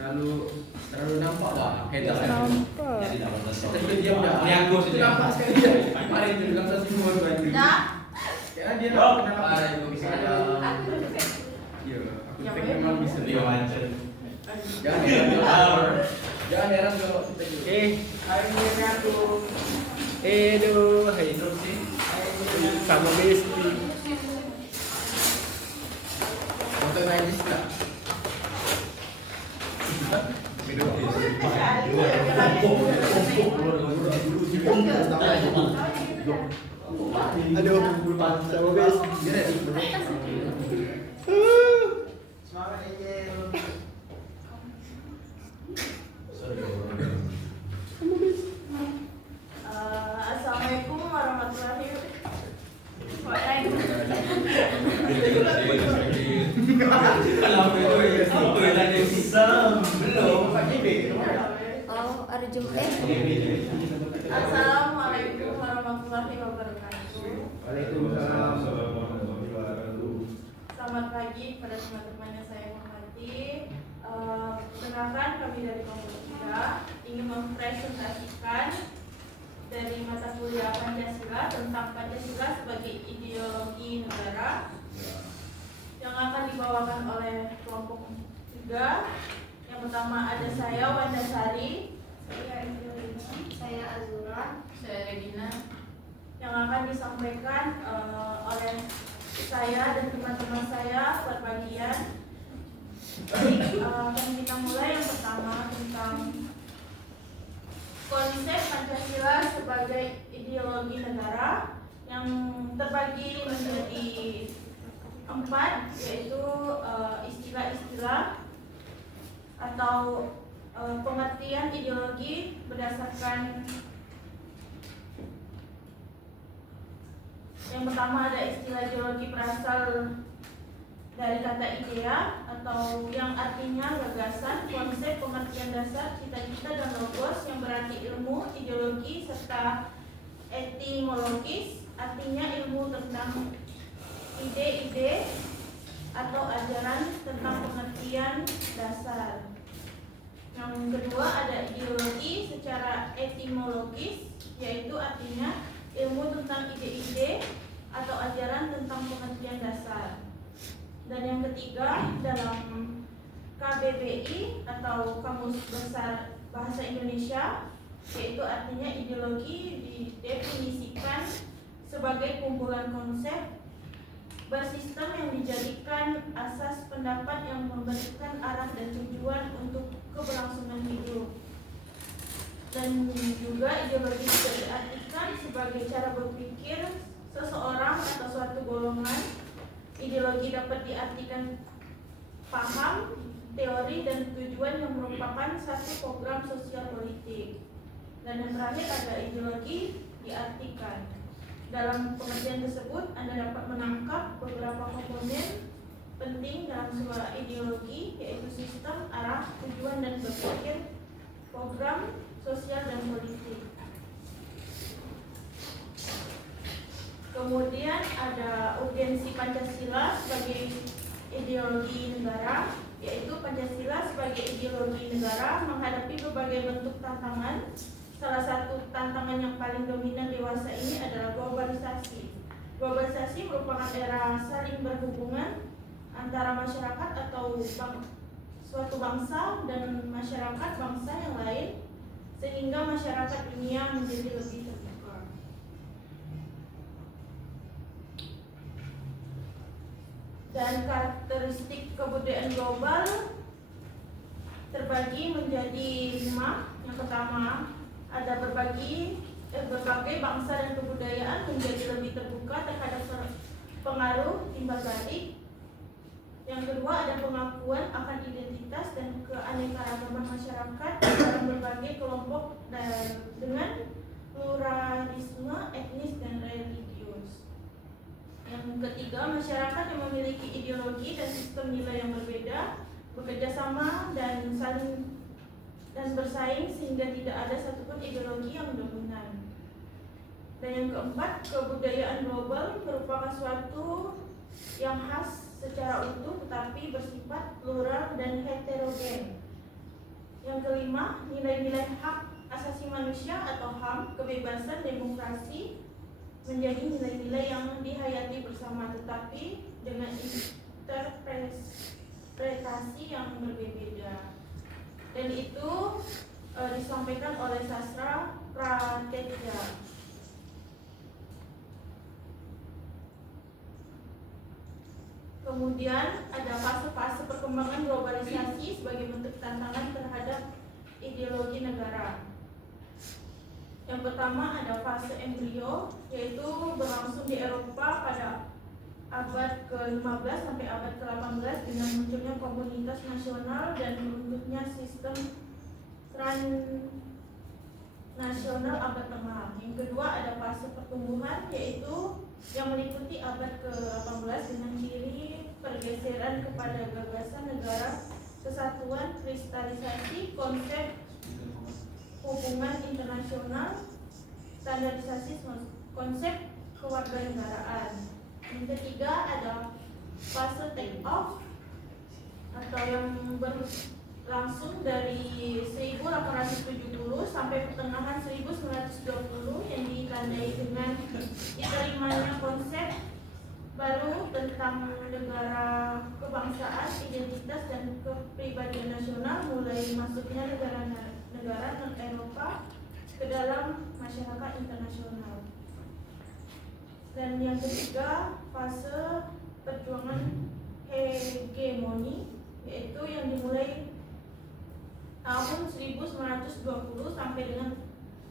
terlalu nampak lah. Nampak. Tapi dia udah aku itu nampak sekali dia. Kemarin itu bilang saya semua tuh anjing. Ya dia kenal itu bisa ada. Iya, aku pikir memang bisa dia macet. Jangan heran kalau kita gitu. Akhirnya aku hai sih. Sama Besti. Untuk najis tak? Aduh, sama guys. Semangat aja. Assalamualaikum warahmatullahi wabarakatuh. Belum, Pak Gibi. Oh, Arjun Assalamualaikum warahmatullahi wabarakatuh. Waalaikumsalam. Selamat pagi pada teman-teman yang saya hormati. Perkenalkan kami dari kelompok 3 ingin mempresentasikan dari mata kuliah Pancasila tentang Pancasila sebagai ideologi negara yang akan dibawakan oleh kelompok 3. Yang pertama ada saya Wanda Sari, saya Azura, saya Regina, yang akan disampaikan oleh saya dan teman-teman saya berbagian. Kita mulai yang pertama tentang konsep Pancasila sebagai ideologi negara yang terbagi menjadi 4, yaitu istilah-istilah atau pengertian ideologi berdasarkan yang pertama ada istilah ideologi berasal dari kata idea atau yang artinya gagasan, konsep, pengertian dasar, cita-cita dan logos yang berarti ilmu, ideologi serta etimologis artinya ilmu tentang ide-ide atau ajaran tentang pengertian dasar. Yang kedua ada ideologi secara etimologis, yaitu artinya ilmu tentang ide-ide atau ajaran tentang pengertian dasar. Dan yang ketiga dalam KBBI atau Kamus Besar Bahasa Indonesia, yaitu artinya ideologi didefinisikan sebagai kumpulan konsep bersistem yang dijadikan asas pendapat yang memberikan arah dan tujuan untuk keberlangsungan hidup. Dan juga ideologi juga diartikan sebagai cara berpikir seseorang atau suatu golongan. Ideologi dapat diartikan paham, teori, dan tujuan yang merupakan satu program sosial politik. Dan yang terakhir ada ideologi diartikan. Dalam pengertian tersebut, Anda dapat menangkap beberapa komponen penting dalam sebuah ideologi, yaitu sistem, arah, tujuan, dan berpikir, program sosial dan politik. Kemudian ada urgensi Pancasila sebagai ideologi negara, yaitu Pancasila sebagai ideologi negara menghadapi berbagai bentuk tantangan. Salah satu tantangan yang paling dominan dewasa ini adalah globalisasi. Globalisasi merupakan era saling berhubungan antara masyarakat atau suatu bangsa dan masyarakat bangsa yang lain, sehingga masyarakat dunia menjadi lebih terbuka. Dan karakteristik kebudayaan global terbagi menjadi 5. Yang pertama ada berbagai bangsa dan kebudayaan menjadi lebih terbuka terhadap pengaruh timbal balik. Yang kedua ada pengakuan akan identitas dan keanekaragaman masyarakat dalam berbagai kelompok dan dengan pluralisme etnis dan religius. Yang ketiga, masyarakat yang memiliki ideologi dan sistem nilai yang berbeda bekerja sama dan saling dan bersaing sehingga tidak ada satupun ideologi yang dominan. Dan yang keempat, kebudayaan global merupakan suatu yang khas secara utuh tetapi bersifat plural dan heterogen. yang kelima, nilai-nilai hak asasi manusia atau HAM, kebebasan, demokrasi menjadi nilai-nilai yang dihayati bersama, tetapi dengan interpretasi yang berbeda. Dan itu disampaikan oleh Sastra Pratetya. Kemudian ada fase-fase perkembangan globalisasi sebagai bentuk tantangan terhadap ideologi negara. Yang pertama ada fase embrio, yaitu berlangsung di Eropa pada abad ke-15 sampai abad ke-18 dengan munculnya komunitas nasional dan terbentuknya sistem transnasional abad tengah. Yang kedua ada fase pertumbuhan, yaitu yang meliputi abad ke-18 dengan ciri pergeseran kepada gagasan negara kesatuan, kristalisasi konsep hubungan internasional, standarisasi konsep kewarganegaraan. Yang ketiga ada fase take off atau yang berlangsung dari 1870 sampai pertengahan 1920 yang ditandai dengan diterimanya konsep baru tentang negara kebangsaan, identitas dan kepribadian nasional, mulai masuknya negara-negara non-Eropa ke dalam masyarakat internasional. Dan yang ketiga fase perjuangan hegemoni, yaitu yang dimulai tahun 1920 sampai dengan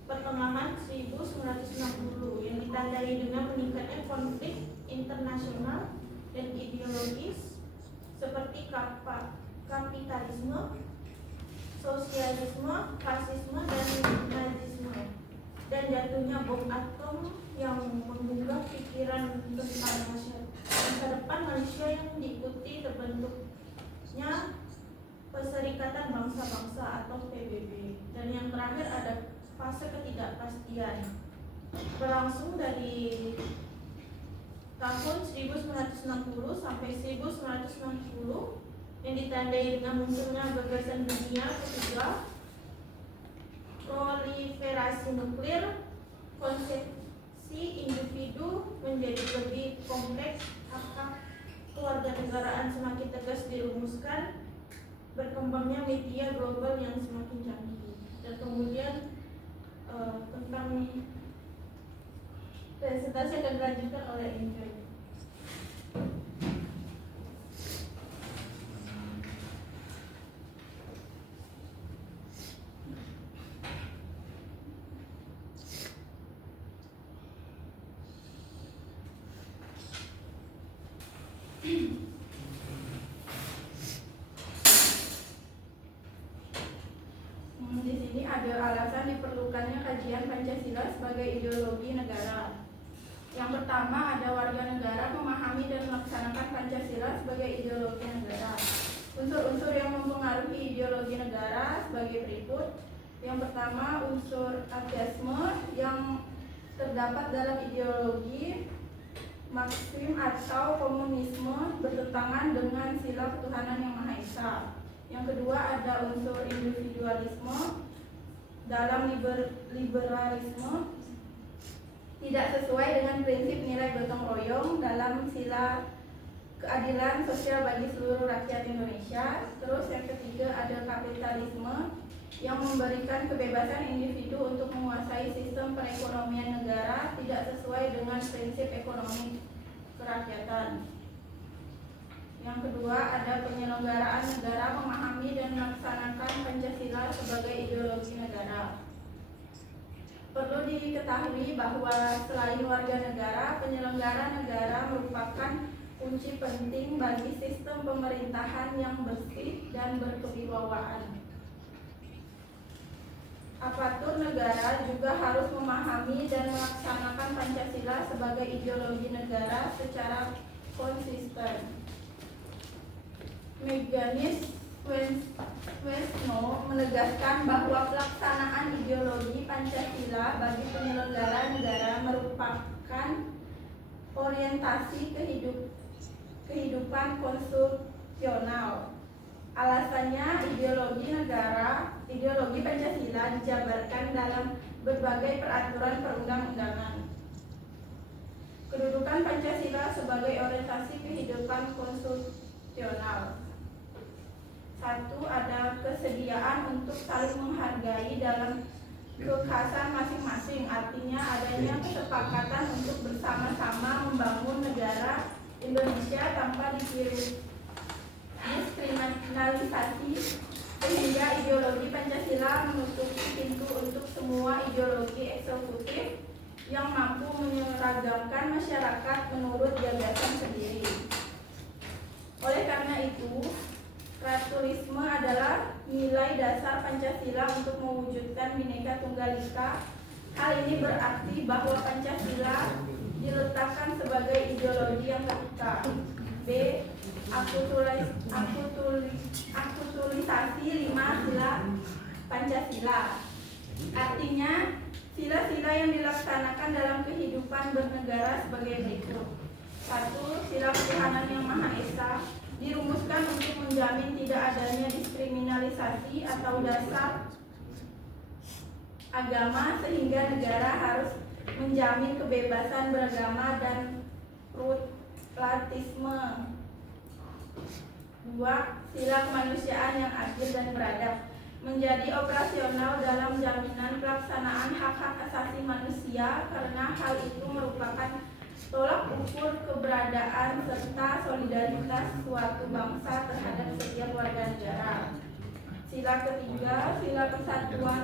pertengahan 1960 yang ditandai dengan meningkatnya konflik internasional dan ideologis seperti kapitalisme, sosialisme, fasisme, dan nazisme, dan jatuhnya bom atom yang menggugah pikiran tentang masa depan manusia yang diikuti terbentuknya Perserikatan Bangsa-Bangsa atau PBB. Dan yang terakhir ada fase ketidakpastian, berlangsung dari tahun 1960 sampai 1990 yang ditandai dengan munculnya gagasan dunia ketiga, proliferasi nuklir, konsepsi individu menjadi lebih kompleks, hak kewarganegaraan semakin tegas dirumuskan, berkembangnya media global yang semakin canggih. Dan kemudian tentang presentasi akan dilanjutkan oleh Enjoy. Di sini ada alasan diperlukannya kajian Pancasila sebagai ideologi negara. Yang pertama ada warga negara memahami dan melaksanakan Pancasila sebagai ideologi negara. Unsur-unsur yang mempengaruhi ideologi negara sebagai berikut. Yang pertama unsur ateisme yang terdapat dalam ideologi Marxisme atau komunisme bertentangan dengan sila ketuhanan yang Maha Esa. Yang kedua ada unsur individualisme dalam liberalisme tidak sesuai dengan prinsip nilai gotong royong dalam sila keadilan sosial bagi seluruh rakyat Indonesia. Terus yang ketiga ada kapitalisme yang memberikan kebebasan individu untuk menguasai sistem perekonomian negara tidak sesuai dengan prinsip ekonomi kerakyatan. Yang kedua ada penyelenggaraan negara memahami dan melaksanakan Pancasila sebagai ideologi negara. Perlu diketahui bahwa selain warga negara, penyelenggara negara merupakan kunci penting bagi sistem pemerintahan yang bersih dan berkewibawaan. Aparatur negara juga harus memahami dan melaksanakan Pancasila sebagai ideologi negara secara konsisten. Meganis Wesno menegaskan bahwa pelaksanaan ideologi Pancasila bagi penyelenggara negara merupakan orientasi kehidupan konstitusional. Alasannya ideologi Pancasila dijabarkan dalam berbagai peraturan perundang-undangan. Kedudukan Pancasila sebagai orientasi kehidupan konstitusional. 1. Ada kesediaan untuk saling menghargai dalam kekhasan masing-masing, artinya adanya kesepakatan untuk bersama-sama membangun negara Indonesia tanpa diskriminalisasi, sehingga ideologi Pancasila menutupi pintu untuk semua ideologi eksekutif yang mampu menyeragamkan masyarakat menurut gagasan sendiri. Oleh karena itu, pluralisme adalah nilai dasar Pancasila untuk mewujudkan Bhinneka Tunggal Ika. Hal ini berarti bahwa Pancasila diletakkan sebagai ideologi yang ketiga. B. Aktualisasi 5 sila Pancasila. Artinya, sila-sila yang dilaksanakan dalam kehidupan bernegara sebagai berikut. 1. Sila ketuhanan yang Maha Esa dirumuskan untuk menjamin tidak adanya diskriminalisasi atau dasar agama, sehingga negara harus menjamin kebebasan beragama dan pluralisme. 2. Sila kemanusiaan yang adil dan beradab menjadi operasional dalam jaminan pelaksanaan hak-hak asasi manusia, karena hal itu merupakan tolak ukur keberadaan serta solidaritas suatu bangsa terhadap setiap warga negara. Sila ketiga, sila persatuan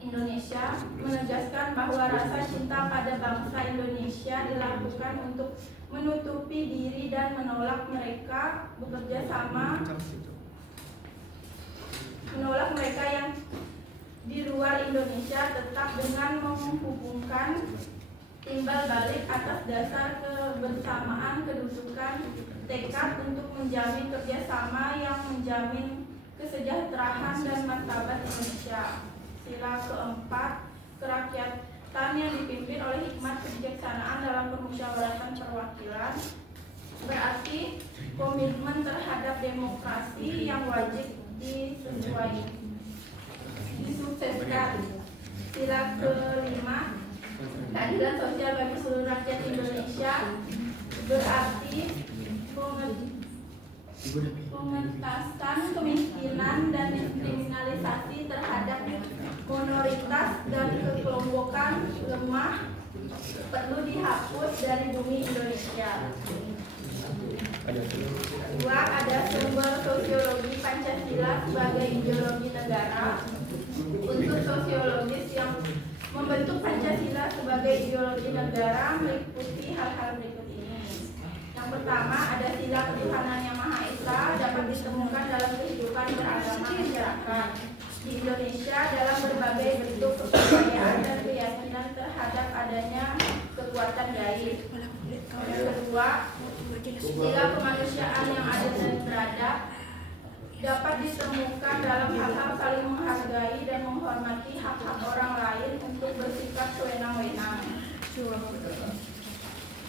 Indonesia menegaskan bahwa rasa cinta pada bangsa Indonesia dilakukan untuk menutupi diri dan menolak mereka yang di luar Indonesia, tetap dengan menghubungkan timbal balik atas dasar kebersamaan kedudukan, tekad untuk menjamin kerjasama yang menjamin kesejahteraan dan martabat Indonesia. Sila keempat, kerakyatan yang dipimpin oleh hikmat kebijaksanaan dalam permusyawaratan perwakilan, berarti komitmen terhadap demokrasi yang wajib disukseskan. Sila kelima, keadilan sosial bagi seluruh rakyat Indonesia, berarti pengentasan kemiskinan dan diskriminalisasi terhadap minoritas dan kekelompokan lemah perlu dihapus dari bumi Indonesia. 2. Ada sumber sosiologi Pancasila sebagai ideologi negara. Unsur sosiologis yang membentuk Pancasila sebagai ideologi negara meliputi hal-hal berikut ini. Yang pertama, ada sila ketuhanan yang Maha Esa dapat ditemukan dalam kehidupan beragama masyarakat di Indonesia dalam berbagai bentuk kepercayaan dan keyakinan terhadap adanya kekuatan gaib. Yang kedua, sila kemanusiaan yang adil dan beradab dapat ditemukan dalam hal-hal saling menghargai dan menghormati hak-hak orang lain untuk bersikap sewenang-wenang.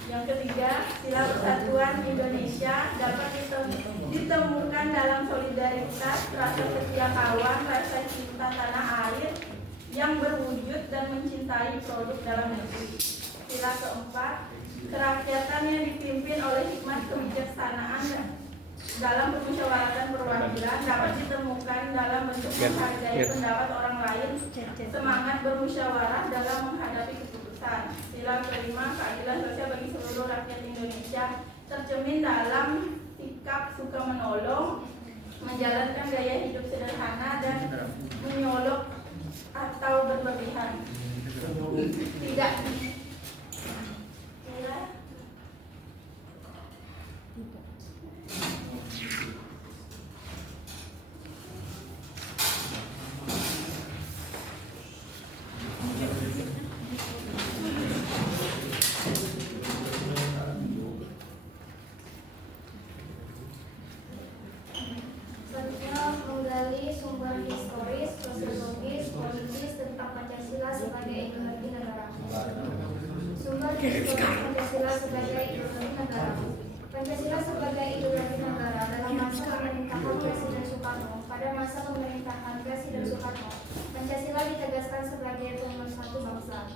Yang ketiga, sila persatuan Indonesia dapat ditemukan dalam solidaritas, rasa setia kawan, rasa cinta tanah air yang berwujud dan mencintai produk dalam negeri. Sila keempat, kerakyatan yang dipimpin oleh hikmat kebijaksanaan dalam permusyawaratan perwakilan dapat ditemukan dalam bentuk menghargai pendapat orang lain, semangat bermusyawarah dalam menghadapi keputusan. Sila kelima, keadilan sosial bagi seluruh rakyat Indonesia tercermin dalam sikap suka menolong, menjalankan gaya hidup sederhana dan menyolok atau berlebihan. Tidak. Menggali sumber historis, sosiologis, politis tentang Pancasila sebagai ideologi negara. Sumber historis Pancasila sebagai ideologi negara. Pancasila sebagai ideologi negara dalam masa pemerintahan Presiden Soekarno. Pada masa pemerintahan Presiden Soekarno Soekarno. Pancasila ditegaskan sebagai pemersatu bangsa.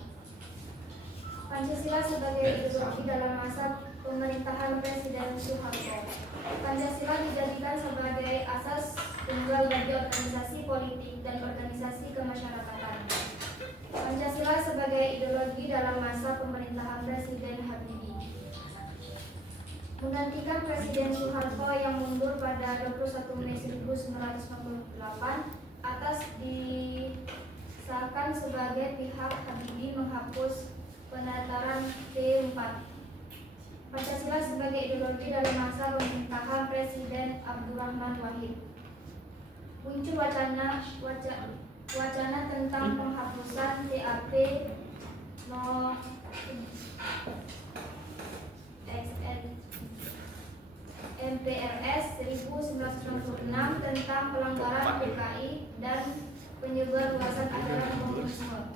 Pancasila sebagai ideologi dalam masa pemerintahan Presiden Soeharto. Pancasila dijadikan sebagai asas tunggal bagi organisasi politik dan organisasi kemasyarakatan. Pancasila sebagai ideologi dalam masa pemerintahan Presiden Habibie. Menggantikan Presiden Soeharto yang mundur pada 21 Mei 1998 atas disahkan sebagai pihak Habibie menghapus penataran T4. Pancasila sebagai ideologi dalam masa pemerintahan Presiden Abdurrahman Wahid. Muncul wacana tentang penghapusan TAP no MPRS 1996 tentang pelanggaran PKI dan penyebar luasan ajaran komunisme.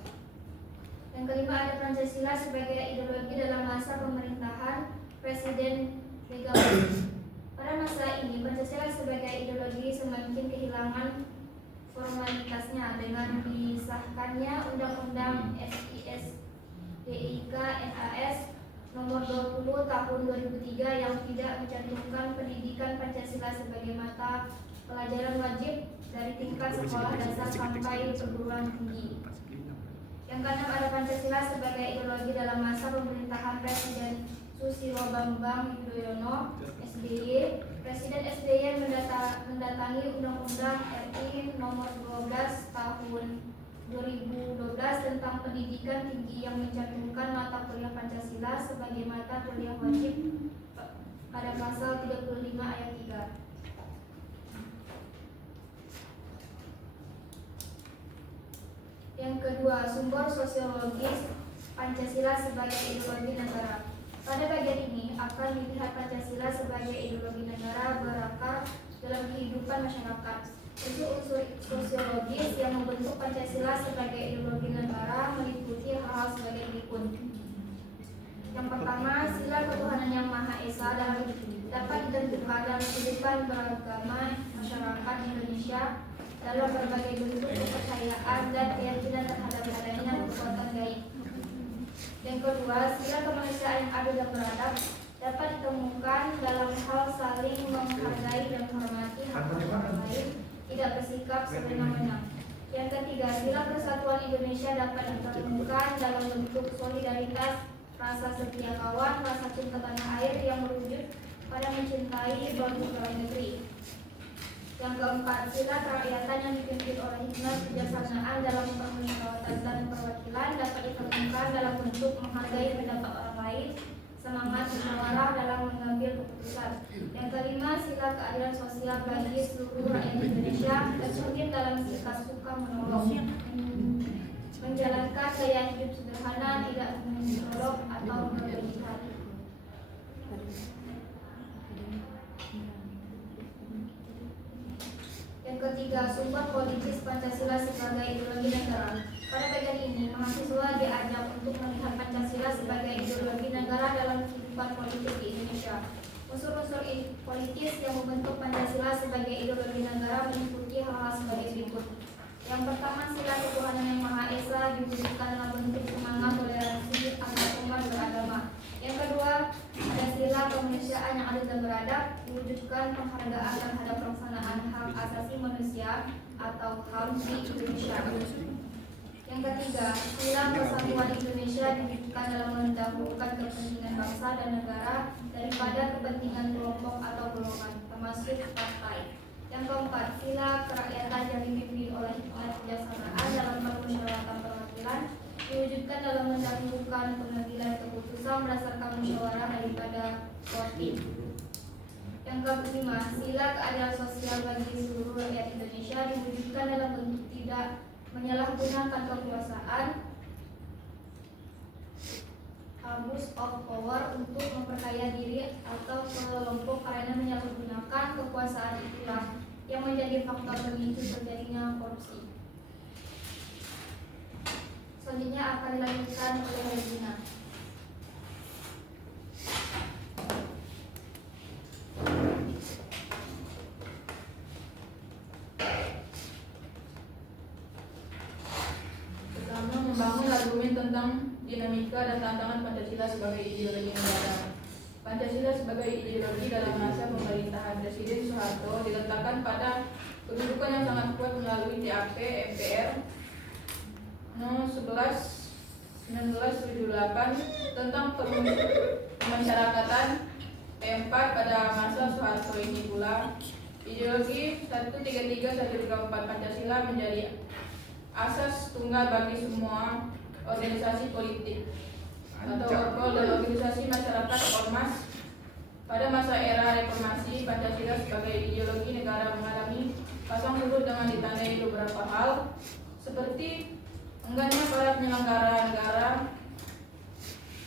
Yang kelima ada Pancasila sebagai ideologi dalam masa pemerintahan Presiden Megawati. Pada masa ini Pancasila sebagai ideologi semakin kehilangan formalitasnya dengan disahkannya Undang-Undang SISDIK-NAS Nomor 20 Tahun 2003 yang tidak mencantumkan pendidikan Pancasila sebagai mata pelajaran wajib dari tingkat sekolah dasar sampai perguruan tinggi. Yang keenam ada Pancasila sebagai ideologi dalam masa pemerintahan Presiden Susilo Bambang Yudhoyono SBY. Presiden SBY mendatangi Undang-Undang RI Nomor 12 Tahun 2012 tentang pendidikan tinggi yang mencantumkan mata kuliah Pancasila sebagai mata kuliah wajib pada pasal 35 ayat 3. Yang kedua, sumber sosiologis Pancasila sebagai ideologi negara. Pada bagian ini akan dilihat Pancasila sebagai ideologi negara berakar dalam kehidupan masyarakat. Unsur-unsur sosiologis yang membentuk Pancasila sebagai ideologi negara meliputi hal-hal sebagai berikut. Yang pertama, sila ketuhanan yang Maha Esa dapat ditentukan dalam kehidupan beragama masyarakat Indonesia dalam berbagai bentuk kepercayaan dan keyakinan terhadap adanya kekuatan gaib. Yang kedua, sila kemanusiaan yang adil dan beradab dapat ditemukan dalam hal saling menghargai dan menghormati hak orang lain, tidak bersikap semena-mena. Yang ketiga, sila persatuan Indonesia dapat ditemukan dalam bentuk solidaritas, rasa setia kawan, rasa cinta tanah air yang berwujud pada mencintai bangsa negeri. Yang keempat, sila kerakyatan yang dipimpin oleh hikmat kebijaksanaan dalam permusyawaratan dan perwakilan dapat ditemukan dalam bentuk menghargai pendapat orang lain, semangat musyawarah dalam mengambil keputusan. Yang kelima, sila keadilan sosial bagi seluruh rakyat Indonesia tercermin dalam sikap suka menolong, menjalankan gaya hidup sederhana, tidak mencolok atau berlebihan. Yang ketiga, sumber politis Pancasila sebagai ideologi negara. Pada bagian ini, mahasiswa diajak untuk melihat Pancasila sebagai ideologi negara dalam kehidupan politik di Indonesia. Unsur-unsur politis yang membentuk Pancasila sebagai ideologi negara meliputi hal-hal sebagai berikut. Yang pertama, sila ketuhanan yang Maha Esa diwujudkan dalam bentuk semangat toleransi antarumat beragama. Yang kedua, ada sila kemanusiaan yang adil dan beradab diwujudkan penghargaan terhadap pelaksanaan hak asasi manusia atau HAM di Indonesia. Yang ketiga, sila persatuan Indonesia diwujudkan dalam mendahulukan kepentingan bangsa dan negara daripada kepentingan kelompok atau golongan, termasuk partai. Yang keempat, sila kerakyatan yang dipimpin oleh hikmat kebijaksanaan dalam permusyawaratan perwakilan diwujudkan dalam mendahulukan pengambilan keputusan berdasarkan musyawarah daripada voting. Yang kelima, sila keadilan sosial bagi seluruh rakyat Indonesia diwujudkan dalam bentuk tidak menyalahgunakan kekuasaan, abuse of power untuk memperkaya diri atau kelompok karena menyalahgunakan kekuasaan itulah yang menjadi faktor pemicu terjadinya korupsi. Selanjutnya akan dilanjutkan oleh Regina. tentang dinamika dan tantangan Pancasila sebagai ideologi negara. Pancasila sebagai ideologi dalam masa pemerintahan Presiden Soeharto diletakkan pada kedudukan yang sangat kuat melalui TAP MPR No. 11 1978 tentang pemasyarakatan, P4 pada masa Soeharto ini pula. Ideologi 133-134 Pancasila menjadi asas tunggal bagi semua organisasi politik atau orpol dan organisasi masyarakat ormas. Pada masa era reformasi, Pancasila sebagai ideologi negara mengalami pasang surut dengan ditandai beberapa hal, seperti enggannya para penyelenggara negara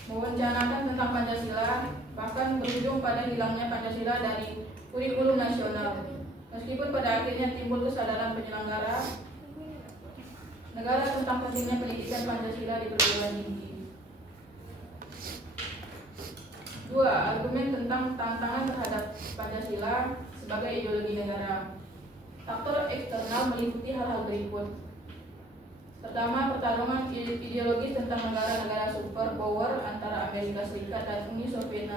merencanakan tentang Pancasila, bahkan berujung pada hilangnya Pancasila dari kurikulum nasional. Meskipun pada akhirnya timbul kesadaran penyelenggara negara tentang pentingnya pendidikan Pancasila di perguruan tinggi. 2. Argumen tentang tantangan terhadap Pancasila sebagai ideologi negara. Faktor eksternal meliputi hal-hal berikut. Pertama, pertarungan ideologis tentang negara-negara superpower antara Amerika Serikat dan Uni Soviet.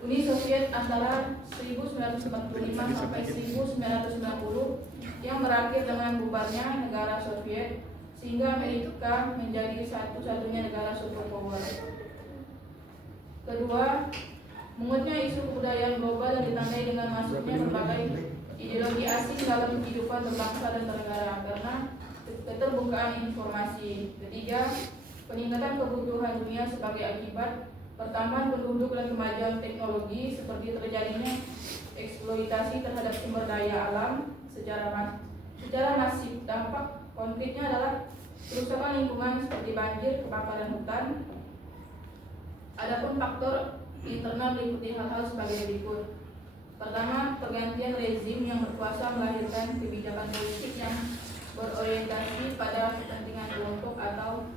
Uni Soviet antara 1945 sampai 1990 yang berakhir dengan bubarnya negara Soviet, sehingga Amerika menjadi satu-satunya negara superpower. Kedua, menguatnya isu kebudayaan global yang ditandai dengan masuknya berbagai ideologi asing dalam kehidupan berbangsa dan bernegara karena keterbukaan informasi. Ketiga, peningkatan kebutuhan dunia sebagai akibat pertambahan penduduk dan kemajuan teknologi seperti terjadinya eksploitasi terhadap sumber daya alam secara masif. Dampak konkretnya adalah kerusakan lingkungan seperti banjir, kebakaran hutan. Adapun faktor internal meliputi hal-hal sebagai berikut. Pertama, pergantian rezim yang berkuasa melahirkan kebijakan politik yang berorientasi pada kepentingan kelompok atau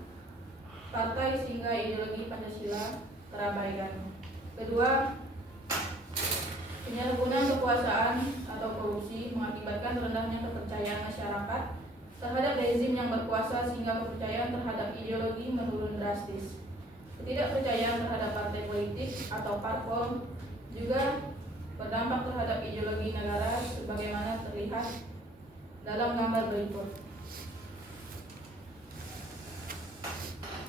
partai sehingga ideologi Pancasila terabaikan. Kedua, penyalahgunaan kekuasaan atau korupsi mengakibatkan rendahnya kepercayaan masyarakat terhadap rezim yang berkuasa sehingga kepercayaan terhadap ideologi menurun drastis. Ketidakpercayaan terhadap partai politik atau parpol juga berdampak terhadap ideologi negara sebagaimana terlihat dalam gambar berikut.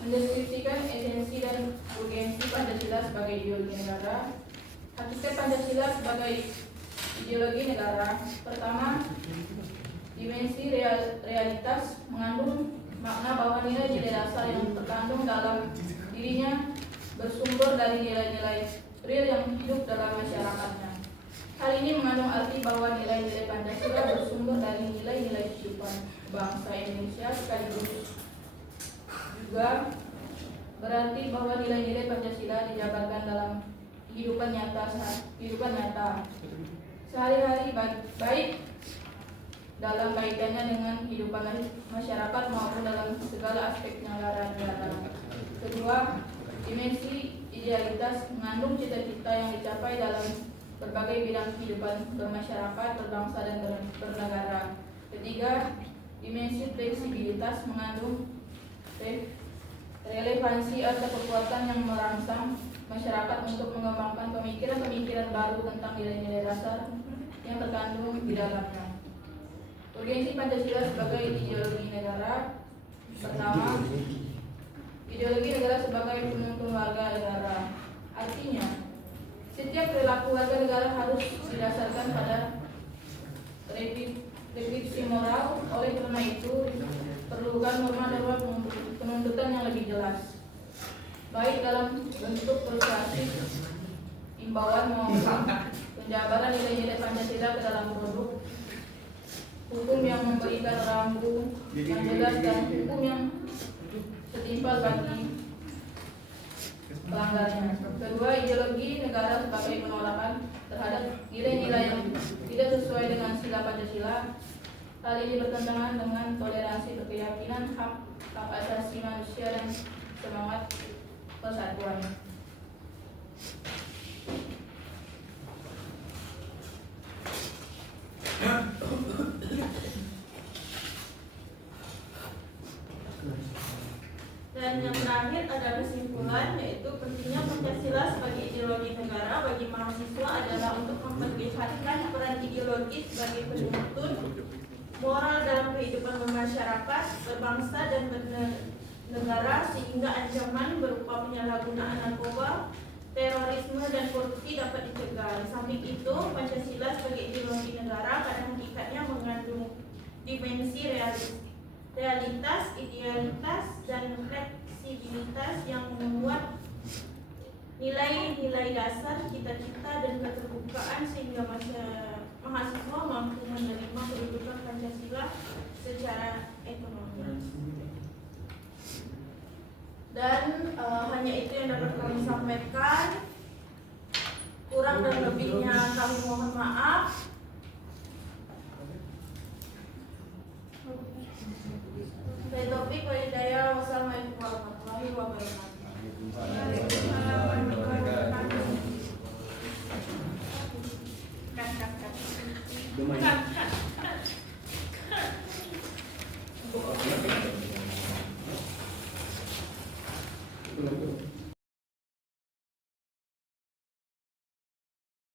Mendeskripsikan esensi dan urgensi Pancasila sebagai ideologi negara. Hakikat Pancasila sebagai ideologi negara. Pertama, dimensi realitas mengandung makna bahwa nilai-nilai dasar yang terkandung dalam dirinya bersumber dari nilai-nilai real yang hidup dalam masyarakatnya. Hal ini mengandung arti bahwa nilai-nilai Pancasila bersumber dari nilai-nilai kehidupan bangsa Indonesia, sekaligus juga berarti bahwa nilai-nilai Pancasila dijabarkan dalam kehidupan nyata sehari-hari, baik dalam kaitannya dengan kehidupan masyarakat maupun dalam segala aspek negara. Kedua, dimensi idealitas mengandung cita-cita yang dicapai dalam berbagai bidang kehidupan bermasyarakat, berbangsa, dan bernegara. Ketiga, dimensi fleksibilitas mengandung relevansi atau kekuatan yang merangsang masyarakat untuk mengembangkan pemikiran-pemikiran baru tentang nilai-nilai dasar yang terkandung di dalamnya. Urgensi Pancasila sebagai ideologi negara. Pertama, ideologi negara sebagai penuntun warga negara. Artinya, setiap perilaku warga negara harus didasarkan pada refleksi moral. Oleh karena itu, perlukan norma-norma penuntutan yang lebih jelas, baik dalam bentuk persuasif, imbauan maupun penjabaran nilai-nilai Pancasila ke dalam produk hukum yang memberikan rambu yang jelas dan hukum yang setimpal bagi pelanggarnya. Kedua, ideologi negara sebagai penolakan terhadap nilai-nilai yang tidak sesuai dengan sila Pancasila. Hal ini bertentangan dengan toleransi berkeyakinan, hak asasi manusia, dan semangat persatuan. Dan yang terakhir ada kesimpulan, yaitu pentingnya Pancasila sebagai ideologi negara bagi mahasiswa adalah untuk memperlihatkan peran ideologis sebagai penuntun moral dalam kehidupan bermasyarakat, berbangsa dan bernegara, sehingga ancaman berupa penyalahgunaan narkoba, terorisme dan korupsi dapat dicegah. Di samping itu, Pancasila sebagai ideologi negara pada hakikatnya mengandung dimensi realitas, idealitas, dan fleksibilitas yang memuat nilai-nilai dasar, cita-cita, dan keterbukaan sehingga mahasiswa mampu menerima kedudukan Pancasila secara ekonomi. Dan hanya itu yang dapat kami sampaikan. Kurang dan lebihnya kami mohon maaf. Saya Taufik wa Hidayah. Wassalamualaikum warahmatullahi wabarakatuh. Lumayan.